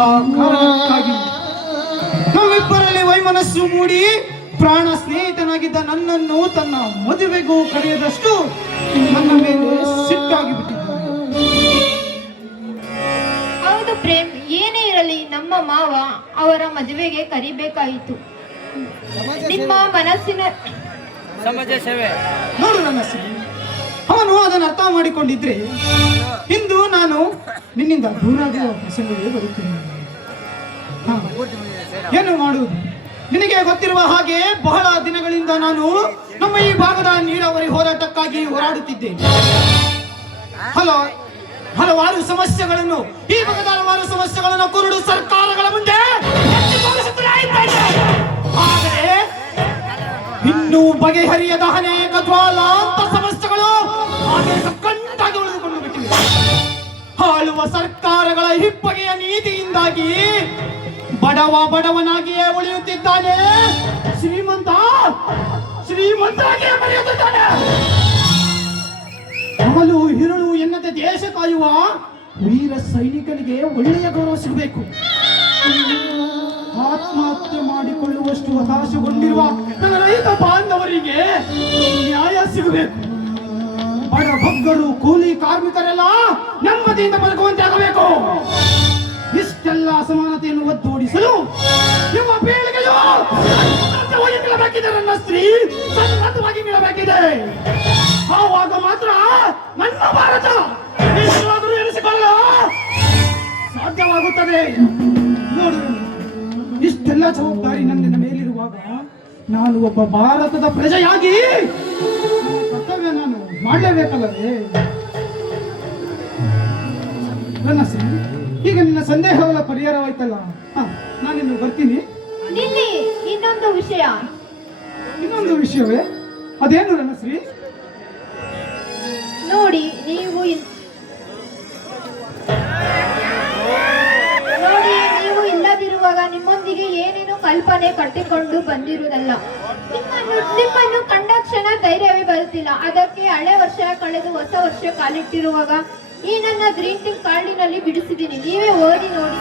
ಆ ಕಾರಣಕ್ಕಾಗಿ ನಮ್ಮಿಬ್ಬರಲ್ಲಿ ವೈಮನಸ್ಸು ಮೂಡಿ ಪ್ರಾಣ ಸ್ನೇಹಿತನಾಗಿದ್ದ ನನ್ನನ್ನು ತನ್ನ ಮದುವೆಗೂ ಕರೆಯದಷ್ಟು ನನ್ನ ಮೇಲೆ ಸಿಟ್ಟಾಗಿ ಬಿಟ್ಟಿದ್ದಾನೆ. ಹೌದು ಪ್ರೇಮ್, ಏನೇ ಇರಲಿ ನಮ್ಮ ಮಾವ ಅವರ ಮದುವೆಗೆ ಕರಿಬೇಕಾಯಿತು. ನಿಮ್ಮ ಮನಸ್ಸಿನ ಸಮಾಜ ಸೇವೆ ನೋಡು ನನ್ನ ಸಿರಿ, ಅವನು ಅದನ್ನು ಅರ್ಥ ಮಾಡಿಕೊಂಡಿದ್ರೆ ಇಂದು ನಾನು ನಿನ್ನಿಂದ ದೂರಾಗುವ ಪ್ರಸಂಗವೇ ಬರುತ್ತೇನೆ. ಏನು ಮಾಡುವುದು? ನಿನಗೆ ಗೊತ್ತಿರುವ ಹಾಗೆ ಬಹಳ ದಿನಗಳಿಂದ ನಾನು ನಮ್ಮ ಈ ಭಾಗದ ನೀರಾವರಿ ಹೋರಾಟಕ್ಕಾಗಿ ಹೋರಾಡುತ್ತಿದ್ದೇನೆ. ಹಲವಾರು ಸಮಸ್ಯೆಗಳನ್ನು, ಈ ಭಾಗದ ಹಲವಾರು ಸಮಸ್ಯೆಗಳನ್ನು ಕುರುಡು ಸರ್ಕಾರಗಳ ಮುಂದೆ ಆದರೆ ಇನ್ನೂ ಬಗೆಹರಿಯದ ಅನೇಕ ಜ್ವಾಲಾಂತ ಸಮಸ್ಯೆಗಳು ಹಾಗೆ ಸಕ್ಕಂಟಾಗಿ ಉಳಿದುಕೊಂಡು ಬಿಟ್ಟಿವೆ. ಆಳುವ ಸರ್ಕಾರಗಳ ಹಿಪ್ಪಗೆಯ ನೀತಿಯಿಂದಾಗಿ ಬಡವನಾಗಿಯೇ ಉಳಿಯುತ್ತಿದ್ದಾನೆ, ಶ್ರೀಮಂತರಾಗಿಯೇ ಮರೆಯುತ್ತಿದ್ದಾನೆ. ಅವಳು ಹಿರುಳು ಎನ್ನದೆ ದೇಶ ಕಾಯುವ ವೀರ ಸೈನಿಕನಿಗೆ ಒಳ್ಳೆಯ ಗೌರವ ಸಿಗಬೇಕು. ಆತ್ಮಹತ್ಯೆ ಮಾಡಿಕೊಳ್ಳುವಷ್ಟು ಹತಾಶಗೊಂಡಿರುವ ನನ್ನ ರೈತ ಬಾಂಧವರಿಗೆ ನ್ಯಾಯ ಸಿಗಬೇಕು. ಬಡಬಗ್ಗರು, ಕೂಲಿ ಕಾರ್ಮಿಕರೆಲ್ಲ ನೆಮ್ಮದಿಯಿಂದ ಬದುಕುವಂತೆ ಆಗಬೇಕು. ಇಷ್ಟೆಲ್ಲ ಅಸಮಾನತೆಯನ್ನು ಒದ್ದೋಡಿಸಲು ನಿಮ್ಮ ಪೀಳಿಗೆಯು ನಿಲ್ಲಬೇಕಿದೆ. ನನ್ನ ಸ್ತ್ರೀ ಸನ್ನದ್ಧವಾಗಿ ನಿಲ್ಲಬೇಕಿದೆ. ಆವಾಗ ಮಾತ್ರ ನನ್ನ ಭಾರತ ವಿಶ್ವಾದರೂ ಎನಿಸಿಕೊಳ್ಳಲು ಸಾಧ್ಯವಾಗುತ್ತದೆ. ನೋಡು, ಇಷ್ಟೆಲ್ಲ ಜವಾಬ್ದಾರಿ ನನ್ನ ಮೇಲಿರುವಾಗ ನಾನು ಒಬ್ಬ ಭಾರತದ ಪ್ರಜೆಯಾಗಿ ಕರ್ತವ್ಯ ನಾನು ಮಾಡಲೇಬೇಕಲ್ಲವೇ? ನನ್ನ ಸ್ತ್ರೀ, ಈಗ ನಿನ್ನ ಸಂದೇಹಗಳ ಪರಿಹಾರವಾಯ್ತಲ್ಲ, ನಾನಿನ್ನು ಬರ್ತೀನಿ. ಇನ್ನೊಂದು ವಿಷಯವೇ? ಅದೇನು ನನ್ನ ಶ್ರೀ? ನೋಡಿ, ನೀವು ಇಲ್ಲದಿರುವಾಗ ನಿಮ್ಮೊಂದಿಗೆ ಏನೇನು ಕಲ್ಪನೆ ಕಟ್ಟಿಕೊಂಡು ಬಂದಿರುವುದಲ್ಲ. ನಿಮ್ಮನ್ನು ಕಂಡ ಕ್ಷಣ ಧೈರ್ಯವೇ ಬರುತ್ತಿಲ್ಲ. ಅದಕ್ಕೆ ಹಳೆ ವರ್ಷ ಕಳೆದು ಹೊಸ ವರ್ಷ ಕಾಲಿಟ್ಟಿರುವಾಗ ಈ ನನ್ನ ಗ್ರೀಟಿಂಗ್ ಕಾರ್ಡಿನಲ್ಲಿ ಬಿಡಿಸಿದ್ದೀನಿ, ನೀವೇ ಓದಿ ನೋಡಿ.